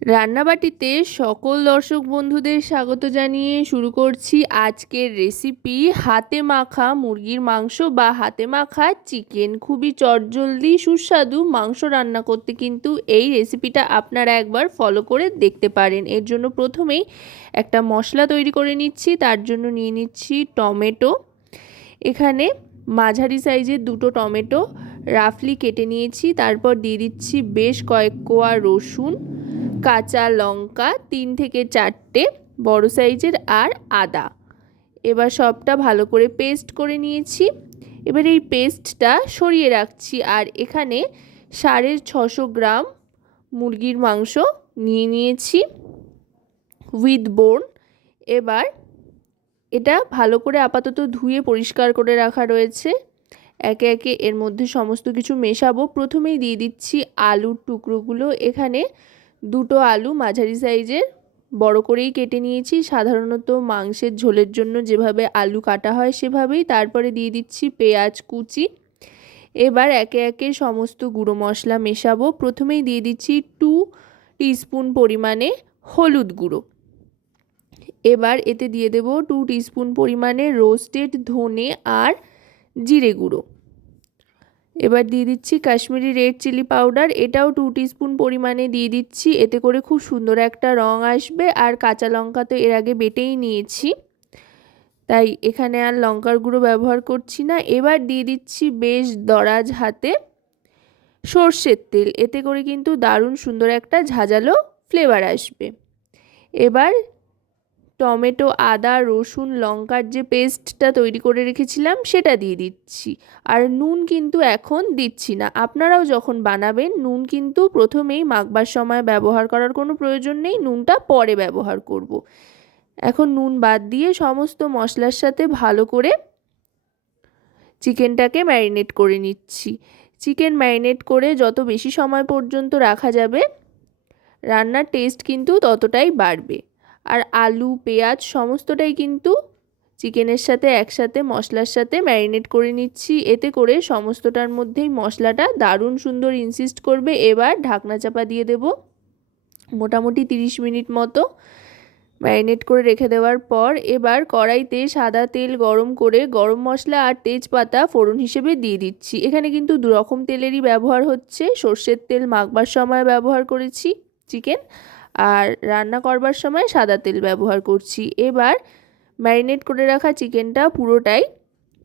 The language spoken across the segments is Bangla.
রান্নাবাটিতে সকল দর্শক বন্ধুদের স্বাগত জানিয়ে শুরু করছি আজকের রেসিপি হাতে মাখা মুরগির মাংস বা হাতে মাখা চিকেন খুবই চটজলদি, সুস্বাদু মাংস রান্না করতে কিন্তু এই রেসিপিটা আপনারা একবার ফলো করে দেখতে পারেন। এর জন্য প্রথমেই একটা মশলা তৈরি করে নিচ্ছি, তার জন্য নিয়ে নিচ্ছি টমেটো। এখানে মাঝারি সাইজের দুটো টমেটো রাফলি কেটে নিয়েছি, তারপর দিয়ে দিচ্ছি বেশ কয়েক কোয়া রসুন। কাঁচা লঙ্কা তিন থেকে চারটে, বড় সাইজের আর আদা। এবার সবটা ভালো করে পেস্ট করে নিয়েছি। এবার এই পেস্টটা সরিয়ে রাখছি আর এখানে সাড়ে ছশো গ্রাম মুরগির মাংস নিয়ে নিয়েছি উইথ বোন। এবার এটা ভালো করে আপাতত ধুয়ে পরিষ্কার করে রাখা রয়েছে। একে একে এর মধ্যে সমস্ত কিছু মেশাবো। প্রথমেই দিয়ে দিচ্ছি আলুর টুকরোগুলো। এখানে দুটো আলু মাঝারি সাইজের, বড় করেই কেটে নিয়েছি। সাধারণত মাংসের ঝোলের জন্য যেভাবে আলু কাটা হয় সেভাবেই তারপরে দিয়ে দিচ্ছি পেঁয়াজ, কুচি। এবার একে একে সমস্ত গুঁড়ো মশলা মেশাবো। প্রথমেই দিয়ে দিচ্ছি টু টিস্পুন পরিমাণে হলুদ গুঁড়ো। এবার এতে দিয়ে দেব টু টিস্পুন পরিমাণে রোস্টেড ধনে আর জিরে গুঁড়ো। এবার দিয়ে দিচ্ছি কাশ্মীরি রেড চিলি পাউডার। এটাও টু টিস্পুন পরিমাণে দিয়ে দিচ্ছি। এতে করে খুব সুন্দর একটা রং আসবে আর কাঁচা লঙ্কা তো এর আগে বেটেই নিয়েছি। তাই এখানে আর লঙ্কার গুঁড়ো ব্যবহার করছি না। এবার দিয়ে দিচ্ছি বেশ দরাজ হাতে সর্ষের তেল। এতে করে কিন্তু দারুণ সুন্দর একটা ঝাঁঝালো ফ্লেভার আসবে। এবার টমেটো, আদা, রসুন, লঙ্কার যে পেস্টটা তৈরি করে রেখেছিলাম সেটা দিয়ে দিচ্ছি। আর নুন কিন্তু এখন দিচ্ছি না। আপনারাও যখন বানাবেন, নুন কিন্তু প্রথমেই মাখবার সময় ব্যবহার করার কোনো প্রয়োজন নেই, নুনটা পরে ব্যবহার করব। এখন নুন বাদ দিয়ে সমস্ত মশলার সাথে ভালো করে চিকেনটাকে ম্যারিনেট করে নিচ্ছি। চিকেন ম্যারিনেট করে যত বেশি সময় পর্যন্ত রাখা যাবে, রান্নার টেস্ট কিন্তু ততটাই বাড়বে। আর আলু, পেঁয়াজ সমস্তটাই কিন্তু চিকেনের সাথে একসাথে, মশলার সাথে ম্যারিনেট করে নিচ্ছি। এতে করে সমস্তটার মধ্যেই মশলাটা দারুণ সুন্দর ইনসিস্ট করবে। এবার ঢাকনা চাপা দিয়ে দেব। মোটামুটি 30 মিনিট মতো ম্যারিনেট করে রেখে দেওয়ার পর এবার কড়াইতে সাদা তেল গরম করে গরম মশলা আর তেজপাতা ফোড়ন হিসেবে দিয়ে দিচ্ছি। এখানে কিন্তু দুরকম তেলেরই ব্যবহার হচ্ছে। সর্ষের তেল মাখবার সময় ব্যবহার করেছি। চিকেন আর রান্না করবার সময় সাদা তেল ব্যবহার করছি। এবার ম্যারিনেট করে রাখা চিকেনটা পুরোটাই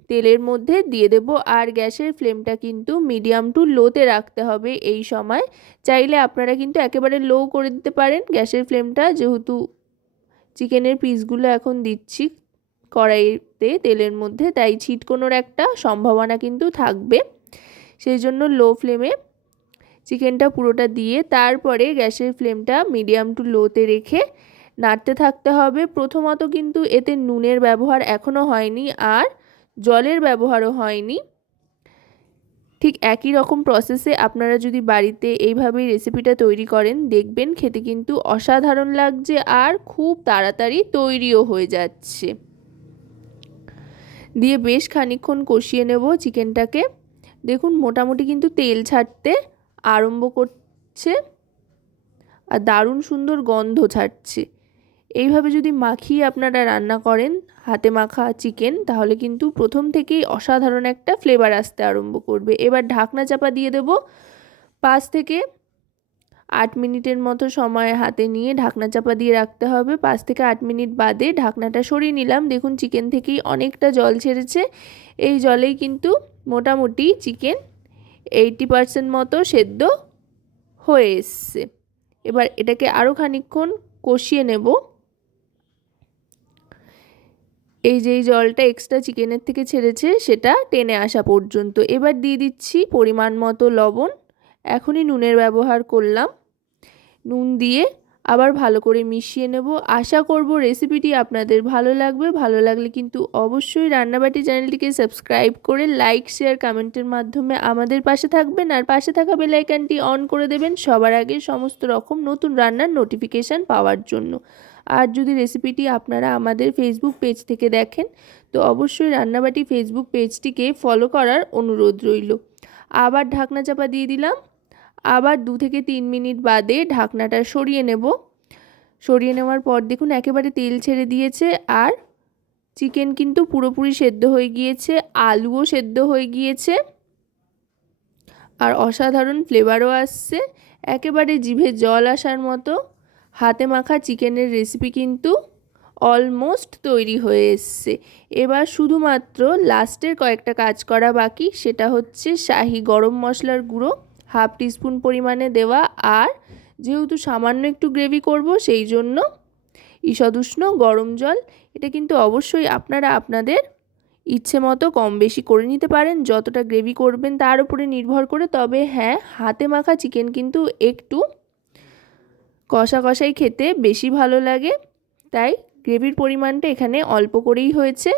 তেলের মধ্যে দিয়ে দেব। আর গ্যাসের ফ্লেমটা কিন্তু মিডিয়াম টু লোতে রাখতে হবে এই সময়। চাইলে আপনারা কিন্তু একেবারে লো করে দিতে পারেন। গ্যাসের ফ্লেমটা যেহেতু চিকেনের পিসগুলো এখন দিচ্ছি কড়াইতে তেলের মধ্যে, তাই ছিটকোনোর একটা সম্ভাবনা কিন্তু থাকবে। সেই জন্য লো ফ্লেমে চিকেনটা পুরোটা দিয়ে তারপরে গ্যাসের ফ্লেমটা মিডিয়াম টু লোতে রেখে নাড়তে থাকতে হবে। প্রথমত কিন্তু এতে নুনের ব্যবহার এখনও হয়নি আর জলের ব্যবহারও হয়নি। ঠিক একই রকম প্রসেসে আপনারা যদি বাড়িতে এইভাবেই রেসিপিটা তৈরি করেন, দেখবেন খেতে কিন্তু অসাধারণ লাগছে আর খুব তাড়াতাড়ি তৈরিও হয়ে যাচ্ছে। দিয়ে বেশ খানিক্ষণ কষিয়ে নেব চিকেনটাকে। দেখুন মোটামুটি কিন্তু তেল ছাড়তে আরম্ভ করছে আর দারুণ সুন্দর গন্ধ ছাড়ছে। এইভাবে যদি মাখিয়ে আপনারা রান্না করেন, হাতে মাখা চিকেন, তাহলে কিন্তু প্রথম থেকেই অসাধারণ একটা ফ্লেভার আসতে আরম্ভ করবে। এবার ঢাকনা চাপা দিয়ে দেব। পাঁচ থেকে আট মিনিটের মতো সময় হাতে নিয়ে ঢাকনা চাপা দিয়ে রাখতে হবে। পাঁচ থেকে আট মিনিট বাদে ঢাকনাটা সরিয়ে নিলাম। দেখুন, চিকেন থেকেই অনেকটা জল ছেড়েছে। এই জলেই কিন্তু মোটামুটি চিকেন এইটি পারসেন্ট মতো সেদ্ধ হয়ে এসছে। এবার এটাকে আরও খানিক্ষণ কষিয়ে নেব। এই যে জলটা এক্সট্রা চিকেনের থেকে ছেড়েছে, সেটা টেনে আসা পর্যন্ত। এবার দিয়ে দিচ্ছি পরিমাণ মতো লবণ। এখনই নুনের ব্যবহার করলাম। নুন দিয়ে আবার ভালো করে মিশিয়ে নেব। আশা করব রেসিপিটি আপনাদের ভালো লাগবে। ভালো লাগলে কিন্তু অবশ্যই রান্নাবাটি চ্যানেলটিকে সাবস্ক্রাইব করে লাইক শেয়ার কমেন্টের মাধ্যমে আমাদের পাশে থাকবেন। আর পাশে থাকা বেলাইকানটি অন করে দেবেন সবার আগে সমস্ত রকম নতুন রান্নার নোটিফিকেশান পাওয়ার জন্য। আর যদি রেসিপিটি আপনারা আমাদের ফেসবুক পেজ থেকে দেখেন, তো অবশ্যই রান্নাবাটি ফেসবুক পেজটিকে ফলো করার অনুরোধ রইল। আবার ঢাকনা চাপা দিয়ে দিলাম। আবার দু থেকে তিন মিনিট বাদে ঢাকনাটা সরিয়ে নেব। সরিয়ে নেওয়ার পর দেখুন একেবারে তেল ছেড়ে দিয়েছে আর চিকেন কিন্তু পুরোপুরি সেদ্ধ হয়ে গিয়েছে, আলুও সেদ্ধ হয়ে গিয়েছে। আর অসাধারণ ফ্লেভারও আসছে, একেবারে জিভে জল আসার মতো। হাতে মাখা চিকেনের রেসিপি কিন্তু অলমোস্ট তৈরি হয়ে এসছে। এবার শুধুমাত্র লাস্টের কয়েকটা কাজ করা বাকি, সেটা হচ্ছে শাহি গরম মশলার গুঁড়ো। হাফ টিস্পুন পরিমাণে দেওয়া আর যেহেতু সামান্য একটু গ্রেভি করব, সেই জন্য ঈষদুষ্ণ গরম জল। এটা কিন্তু অবশ্যই আপনারা আপনাদের ইচ্ছে মতো কম বেশি করে নিতে পারেন। যতটা গ্রেভি করবেন তার উপরে নির্ভর করে। তবে হ্যাঁ হাতে মাখা চিকেন কিন্তু একটু কষা কষাই খেতে বেশি ভালো লাগে। তাই গ্রেভির পরিমাণটা এখানে অল্প করেই হয়েছে।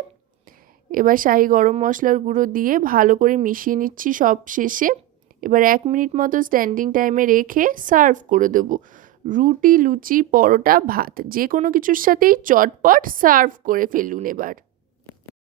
এবার শাহি গরম মশলার গুঁড়ো দিয়ে ভালো করে মিশিয়ে নিচ্ছি সব শেষে। এবার এক মিনিট মতো স্ট্যান্ডিং টাইমে রেখে সার্ভ করে দেবো। রুটি, লুচি, পরোটা, ভাত যে কোনো কিছুর সাথেই চটপট সার্ভ করে ফেলুন এবার।